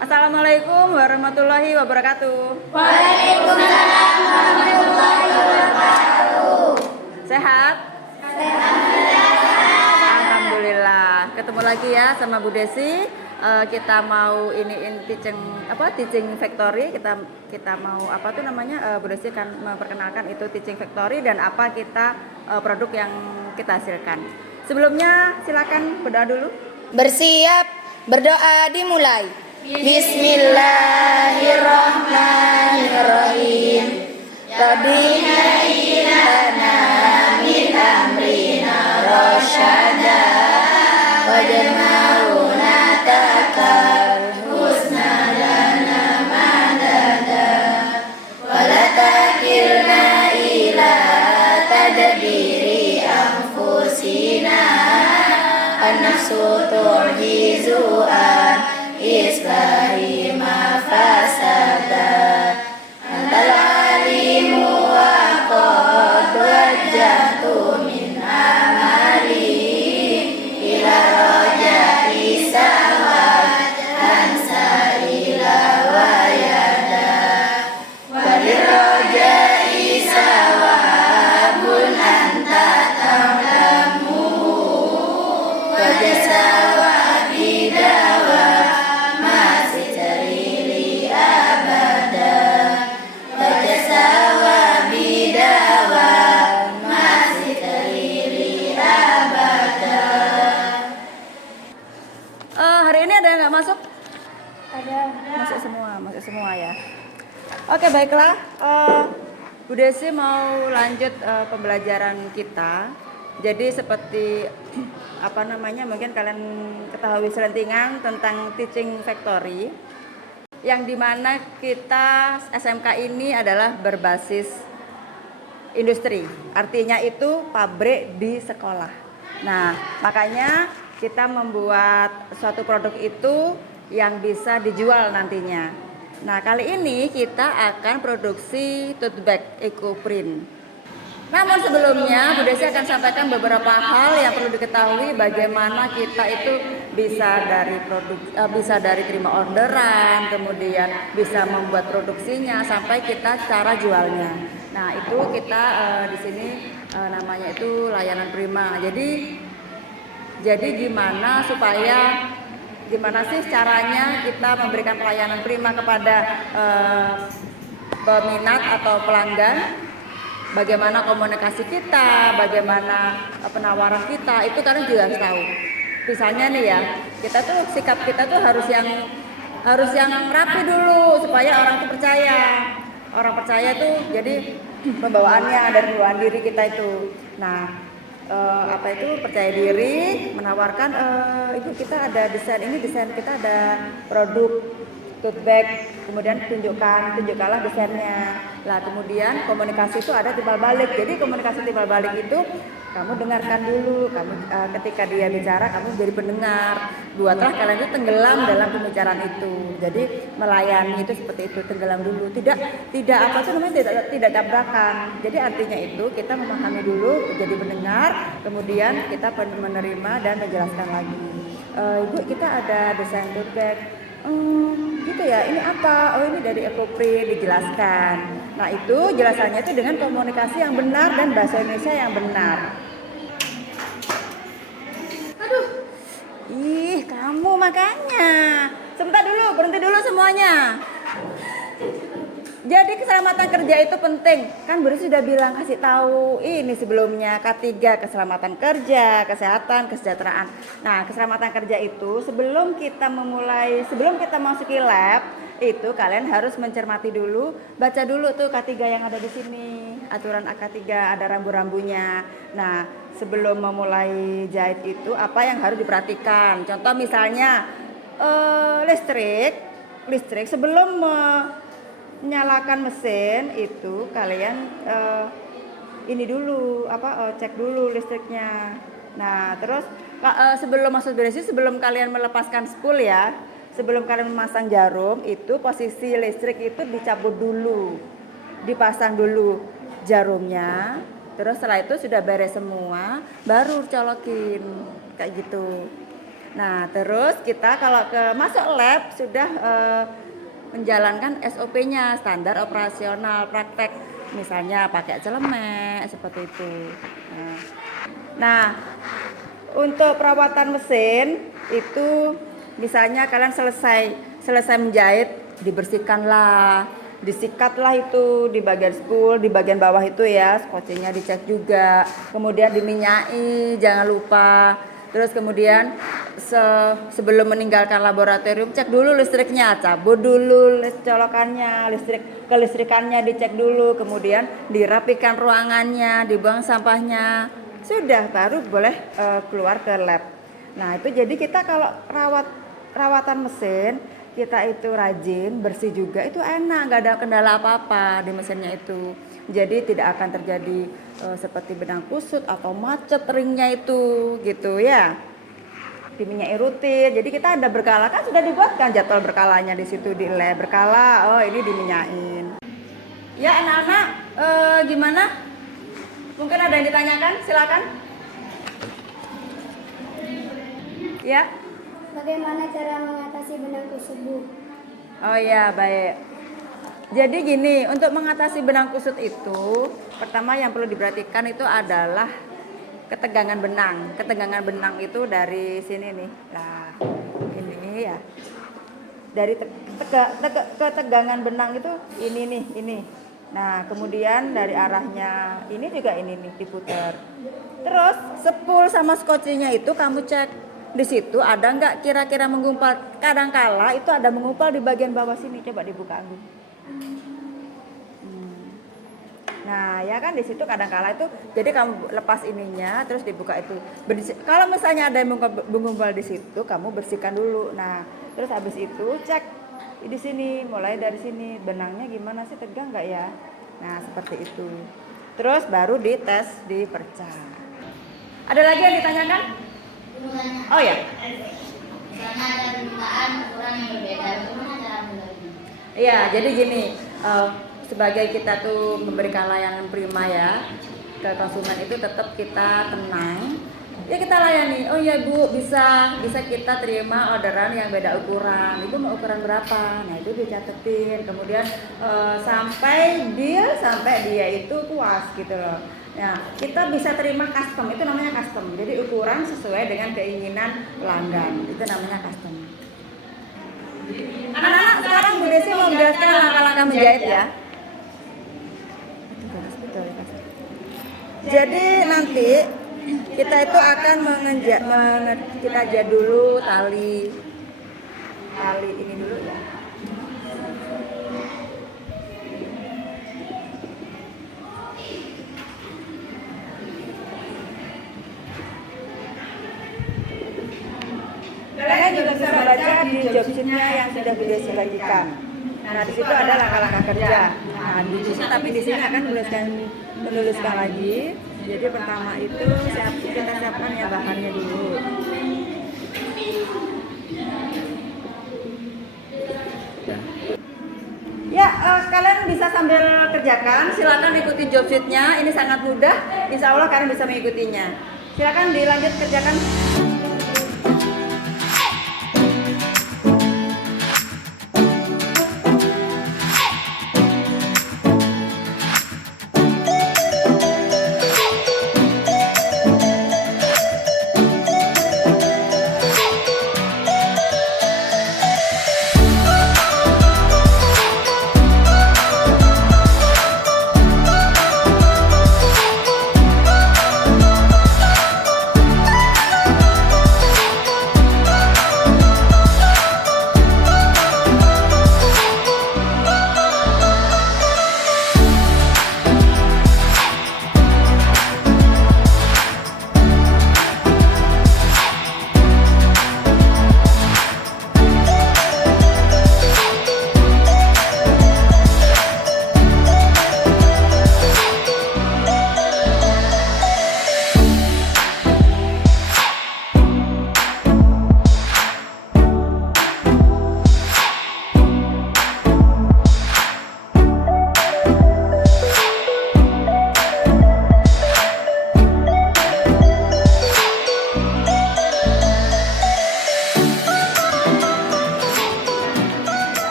Assalamualaikum warahmatullahi wabarakatuh. Waalaikumsalam warahmatullahi wabarakatuh. Sehat? Alhamdulillah. Ketemu lagi ya sama Bu Desi. Kita mau iniin teaching factory. Kita mau Bu Desi akan memperkenalkan itu teaching factory dan apa produk yang kita hasilkan. Sebelumnya silakan berdoa dulu. Bersiap, berdoa dimulai. Bismillahirrahmanirrahim. Rabbina lana min amrina rasyada waj'alna takal husna lana madada wala takilna ila tadbiri anfusina an-nafsu tu'jizu an islahi ma fasada antal alimu wa qad wajjahtu min amali ila roja'i sawat ansa ila wayada walir roja'i sawabun anta ta'lamu wajasa wa bidawa masih cerili abada wajasa wa bidawa masih cerili abada. Hari ini ada yang nggak masuk? Ada. Masuk semua ya. Oke, baiklah. Bu Desi mau lanjut pembelajaran kita. Jadi seperti mungkin kalian ketahui selentingan tentang teaching factory, yang dimana kita SMK ini adalah berbasis industri, artinya itu pabrik di sekolah. Nah, makanya kita membuat suatu produk itu yang bisa dijual nantinya. Nah, kali ini kita akan produksi tote bag EcoPrint. Namun sebelumnya Bu Desi akan sampaikan beberapa hal yang perlu diketahui bagaimana kita itu bisa dari terima orderan, kemudian bisa membuat produksinya sampai kita cara jualnya. Nah, itu kita di sini namanya itu layanan prima. Jadi gimana sih caranya kita memberikan pelayanan prima kepada peminat atau pelanggan? Bagaimana komunikasi kita, bagaimana penawaran kita, itu kalian juga harus tahu. Misalnya nih ya, sikap kita tuh harus yang rapi dulu supaya orang tuh percaya. Orang percaya tuh jadi pembawaannya dari bawaan diri kita itu. Nah, percaya diri, menawarkan itu kita ada desain kita ada produk tote bag, kemudian tunjukkanlah desainnya. Lah kemudian komunikasi itu ada timbal balik. Jadi komunikasi timbal balik itu kamu dengarkan dulu, ketika dia bicara kamu jadi pendengar. Buatlah kalian itu tenggelam dalam pembicaraan itu. Jadi melayani itu seperti itu, tenggelam dulu. Tidak tabrakan. Jadi artinya itu kita memahami dulu, jadi pendengar, kemudian kita menerima dan menjelaskan lagi. Ibu, kita ada desain tote bag. Gitu ya, ini apa? Oh, ini dari EcoPrint, dijelaskan. Nah, itu jelasannya itu dengan komunikasi yang benar dan bahasa Indonesia yang benar. Aduh, kamu makanya. Sebentar dulu, berhenti dulu semuanya. Jadi keselamatan kerja itu penting. Kan Bu Desi sudah bilang, kasih tahu ini sebelumnya K3, keselamatan kerja, kesehatan, kesejahteraan. Nah, keselamatan kerja itu sebelum kita masuki lab, itu kalian harus mencermati dulu, baca dulu tuh K3 yang ada di sini. Aturan AK3 ada rambu-rambunya. Nah, sebelum memulai jahit itu apa yang harus diperhatikan? Contoh misalnya listrik sebelum menyalakan mesin itu kalian cek dulu listriknya. Nah, terus sebelum kalian melepaskan spool ya, sebelum kalian memasang jarum itu posisi listrik itu dicabut dulu, dipasang dulu jarumnya. Terus setelah itu sudah beres semua, baru colokin kayak gitu. Nah, terus kita kalau ke masuk lab sudah menjalankan SOP-nya, standar operasional praktek. Misalnya pakai celemek seperti itu. Nah, untuk perawatan mesin itu misalnya kalian selesai menjahit, dibersihkanlah, disikatlah itu di bagian spool, di bagian bawah itu ya, skocinya dicek juga. Kemudian diminyai, jangan lupa. Terus kemudian sebelum meninggalkan laboratorium cek dulu listriknya, cabut dulu colokannya, kelistrikannya dicek dulu, kemudian dirapikan ruangannya, dibuang sampahnya, sudah baru boleh keluar ke lab. Nah itu jadi kita kalau rawatan mesin kita itu rajin, bersih juga, itu enak, nggak ada kendala apa-apa di mesinnya itu. Jadi tidak akan terjadi seperti benang kusut atau macet ringnya itu gitu ya. Diminyai rutin. Jadi kita ada berkala, kan sudah dibuatkan jadwal berkalanya di situ di lab berkala. Oh ini diminyain. Ya anak-anak gimana? Mungkin ada yang ditanyakan? Silakan. Ya. Bagaimana cara mengatasi benang kusut, Bu? Oh ya, baik. Jadi gini, untuk mengatasi benang kusut itu, pertama yang perlu diperhatikan itu adalah ketegangan benang. Ketegangan benang itu dari sini nih. Nah, ini ya. Dari ketegangan benang itu ini nih, ini. Nah, kemudian dari arahnya ini juga ini nih diputar. Terus spool sama skocinya itu kamu cek. Di situ ada nggak kira-kira menggumpal? Kadangkala itu ada menggumpal di bagian bawah sini. Coba dibuka Anggun. Nah ya kan di situ kadangkala itu. Jadi kamu lepas ininya, terus dibuka itu. Kalau misalnya ada yang menggumpal di situ, kamu bersihkan dulu. Nah terus habis itu cek di sini, mulai dari sini benangnya gimana sih, tegang nggak ya? Nah seperti itu. Terus baru dites, dipercah. Ada lagi yang ditanyakan? Oh ya. Misalnya ada permintaan ukuran yang berbeda, bagaimana cara membaginya? Iya, jadi gini, sebagai kita tuh memberikan layanan prima ya ke konsumen itu tetap kita tenang. Ya kita layani. Oh iya Bu, bisa kita terima orderan yang beda ukuran. Ibu mau ukuran berapa? Nah itu dicatetin. Kemudian sampai deal, sampai dia itu puas gitu loh. Nah, kita bisa terima custom, itu namanya custom. Jadi ukuran sesuai dengan keinginan pelanggan, itu namanya custom. Anak-anak sekarang Bu Desi mau menjelaskan langkah-langkah menjahit ya. Jadi nanti kita itu akan kita jahit dulu tali ini dulu ya. Kalian juga bisa baca di job sheet-nya yang sudah beliau bagikan. Nah, di situ ada langkah-langkah kerja. Nah, di sini tapi di sini akan menuliskan lagi. Jadi pertama itu kita siapkan ya bahannya dulu. Ya, kalian bisa sambil kerjakan. Silakan ikuti job sheet-nya. Ini sangat mudah. Insya Allah kalian bisa mengikutinya. Silakan dilanjut kerjakan.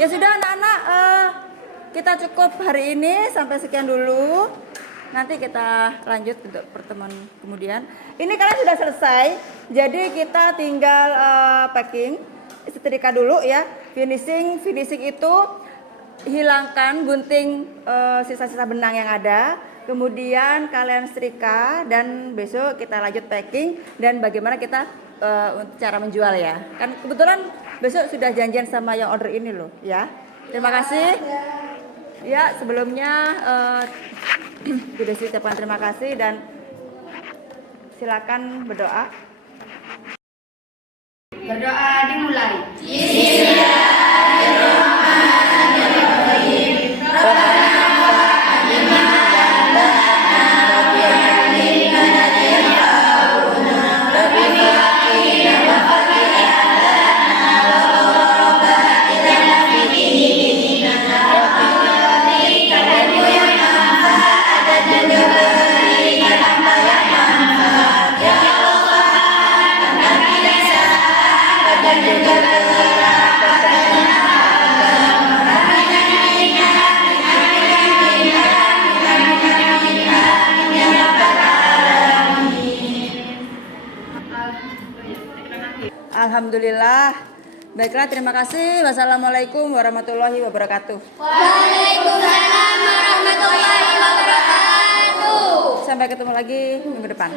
Ya sudah anak-anak, kita cukup hari ini sampai sekian dulu. Nanti kita lanjut untuk pertemuan kemudian. Ini kalian sudah selesai, jadi kita tinggal packing, setrika dulu ya. Finishing itu hilangkan gunting sisa-sisa benang yang ada. Kemudian kalian setrika dan besok kita lanjut packing dan bagaimana kita cara menjual ya. Kan kebetulan besok sudah janjian sama yang order ini loh ya. Terima kasih. Ya, sebelumnya Bu Desi ucapkan terima kasih dan silakan berdoa. Berdoa dimulai. Alhamdulillah. Baiklah, terima kasih. Wassalamualaikum warahmatullahi wabarakatuh. Waalaikumsalam warahmatullahi wabarakatuh. Sampai ketemu lagi minggu depan.